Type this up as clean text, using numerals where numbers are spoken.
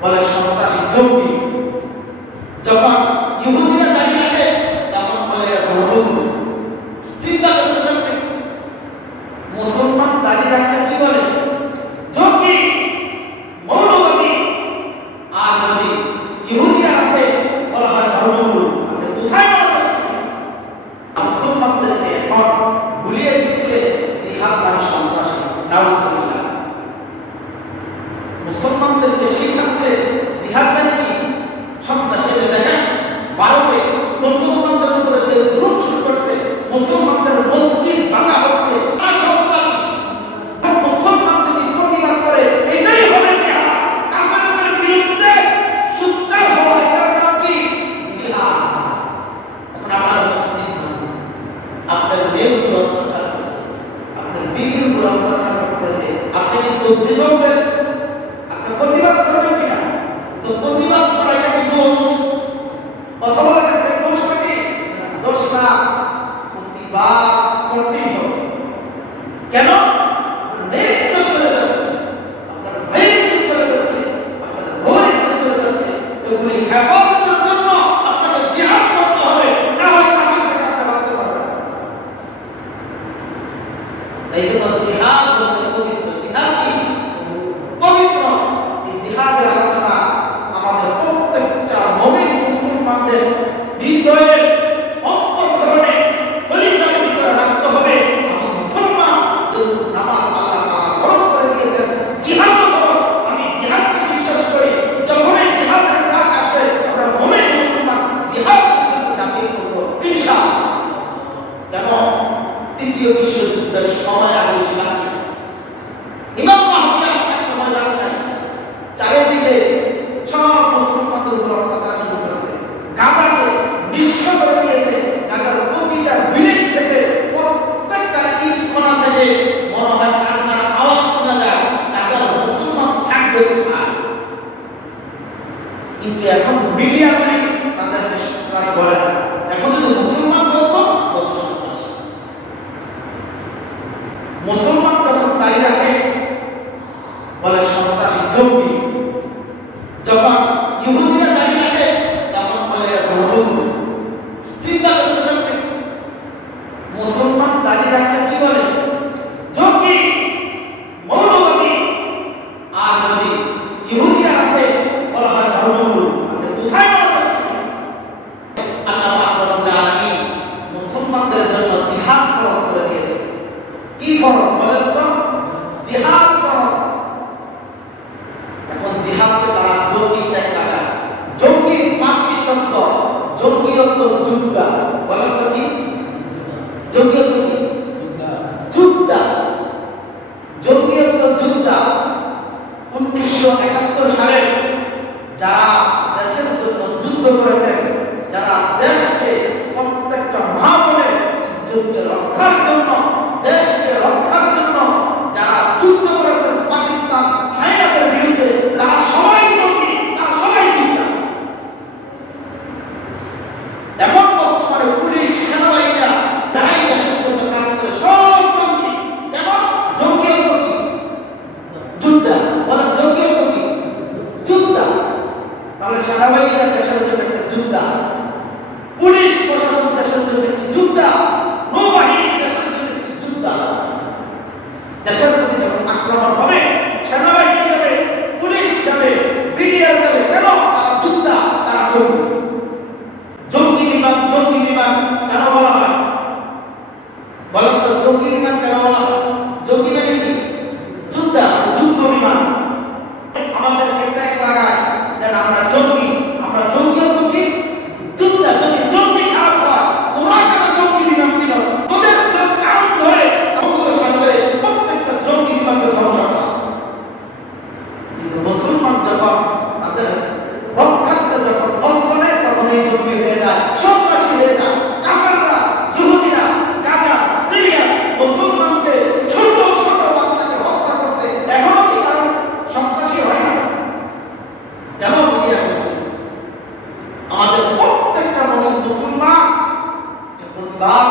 বলে সন্ত্রাসী জঙ্গি। যখন ইহুদিরা দাঁড়িয়ে রাখে তখন বলে ধর্মগুরু। চিন্তা করছেন আপনি, মুসলমান দাঁড়িয়ে রাখলে কি বলে? জঙ্গি, মৌলবাদী। আর যদি ইহুদিরা রাখে বলা হয় ধর্মগুরু। আপনি কোথায় মনে করছেন? মুসলমানদেরকে এখন ভুলিয়ে দিচ্ছে জিহাদ মানে সন্ত্রাসী। নাউজুবিল্লাহ। মুসলমানদেরকে শিখাচ্ছে জিহাদ মানে কি? সন্ত্রাসী। দেখেন ভারতে মুসলমানদের উপরে যে জুলুম শুরু করছে, মুসলমানদের মসজিদ ভাঙা হচ্ছে, আর সন্ত্রাসী। মুসলমান যদি প্রতিবাদ করে এটাই হবে জিহাদ। কাফেরদের বিরুদ্ধে সোচ্চার হওয়া, এটার নাম কি? জিহাদ। এখন আপনার মসজিদ ভাঙা, আপনার মেয়েগুলো অত্যাচার করতেছে, আপনার বিবিগুলো অত্যাচার করতেছে, আপনি কিন্তু জিজবের প্রতিবাদ করবেন কিনা? তো প্রতিবাদ করা এটা কি দোষ? কথা বলেন, এটা দোষ নাকি? দোষ না, প্রতিবাদ করতেই হবে। কেন? আপনার মেয়ের ইজ্জত চলে যাচ্ছে, আপনার ভাইয়ের ইজ্জত চলে যাচ্ছে, আপনার বোনের ইজ্জত চলে যাচ্ছে। এগুলি হেফাজতের জন্য আপনাকে জিহাদ করতে হবে, না হয় কাফের থেকে আপনি বাঁচতে পারবেন না। এই জন্য জিহাদ হচ্ছে পবিত্র। জিহাদ কি? পবিত্র। জিহাদের আলোচনা আমাদের প্রত্যেকটা মুমিন মুসলমানদের হৃদয়ে অন্তঃকরণে পরিষ্কার করে রাখতে হবে। আমি মুসলমান, যেহেতু নামাজ আল্লাহ তাআলা ফরজ করে দিয়েছেন, জিহাদও ফরজ। আমি জিহাদকে বিশ্বাস করি। যখনই জিহাদের ডাক আসে আমরা মুমিন মুসলমান জিহাদের জন্য ঝাঁপিয়ে পড়ব ইনশাআল্লাহ। কেন? তৃতীয় বিশ্বযুদ্ধের সময় আর বেশি বাকি নেই। ইমাম মাহদী আসার সময় বাকি নাই। চারিদিকে সব মুসলমানদের উপর অত্যাচার শুরু করেছে, গাজাকে নিঃস্ব করে দিয়েছে। গাজার প্রতিটা বিল্ডিং থেকে, প্রত্যেকটা ইট কোণা থেকে মনে হয় কান্নার আওয়াজ শোনা যায়। গাজার মুসলমান থাকবে কোথায়? কিন্তু এখন মিডিয়াগুলি তাদেরকে সন্ত্রাসী বলে না। এখন যদি মুসলমান বলতো কত সন্ত্রাসী। মুসলমান যখন দাঁড়িয়ে রাখে বলে সন্ত্রাসী জঙ্গি। যখন ইহুদিরা দাঁড়িয়ে রাখে তখন বলে ধর্মগুরু। চিন্তা করছেন আপনি, মুসলমান দাঁড়িয়ে রাখলে কি বলে? জঙ্গি, মৌলবাদী। আর যদি ইহুদিরা রাখে বলা হয় ধর্মগুরু। আপনি কোথায় মনে করছেন? আল্লাহ পাক রব্বুল আলামিন মুসলমানদের জন্য জিহাদ ফরজ করে দিয়েছে। কি ফরজ বলেন তো? জিহাদ ফরজ। এখন জিহাদকে তারা জঙ্গি ট্যাগ লাগায়। জঙ্গি ফার্সি শব্দ, জঙ্গি অর্থ যোদ্ধা। বলেন তো কি? জঙ্গি অর্থ কি? যোদ্ধা। জঙ্গি অর্থ যোদ্ধা। 1971 সালে যারা দেশের জন্য যুদ্ধ করেছেন, যারা দেশকে, প্রত্যেকটা মা বোনের ইজ্জতকে রক্ষার জন্য, দেশকে রক্ষার জন্য যারা যুদ্ধ করেছেন পাকিস্তান হায়নাদের বিরুদ্ধে, তারা সবাই জঙ্গি, তারা সবাই যোদ্ধা। এখন বর্তমানে পুলিশ, সেনাবাহিনীরা যারাই দেশের জন্য কাজ করে সব জঙ্গি। কেমন? জঙ্গি অর্থ কি? যোদ্ধা। বলেন জঙ্গি অর্থ কি? যোদ্ধা। তাহলে সেনাবাহিনীরা দেশের জন্য একটা যোদ্ধা, পুলিশ প্রশাসন দেশের জন্য একটা যোদ্ধা, নৌবাহিনী দেশের জন্য একটা যোদ্ধা। দেশের প্রতি যখন আক্রমণ হবে, সেনাবাহিনী যাবে, পুলিশ যাবে, বিডিআর যাবে। কেন? তারা যোদ্ধা, তারা জঙ্গি। জঙ্গি বিমান, জঙ্গি বিমান কেন বলা হয়? বলেন তো জঙ্গি বিমান কেন বলা হয়? জঙ্গি মানে কি? যোদ্ধা, যুদ্ধ বিমান। আমাদেরকে ট্যাগ লাগায় যে আমরা জঙ্গি। আমরা জঙ্গি অর্থ কি? যোদ্ধা। যদি জঙ্গি খারাপ হয়, তোরা কেন জঙ্গি বিমান কিনো? তোদের কাম ধরে প্রত্যেকটা জঙ্গি বিমানকে ধ্বংস করা। কিন্তু মুসলমান যখন তাদের রক্ষার্থে যখন অস্ত্র নেয়, তখন এই জঙ্গি হয়ে যায়, সন্ত্রাসী হয়ে যায়। কাফেররা, ইহুদিরা গাজা, সিরিয়া মুসলমানকে, ছোট ছোট বাচ্চাকে হত্যা করছে। এখনো কি তারা সন্ত্রাসী হয় না? কেন মিডিয়া করছে? আমাদের প্রত্যেকটা মুসলমান প্রতিবাদ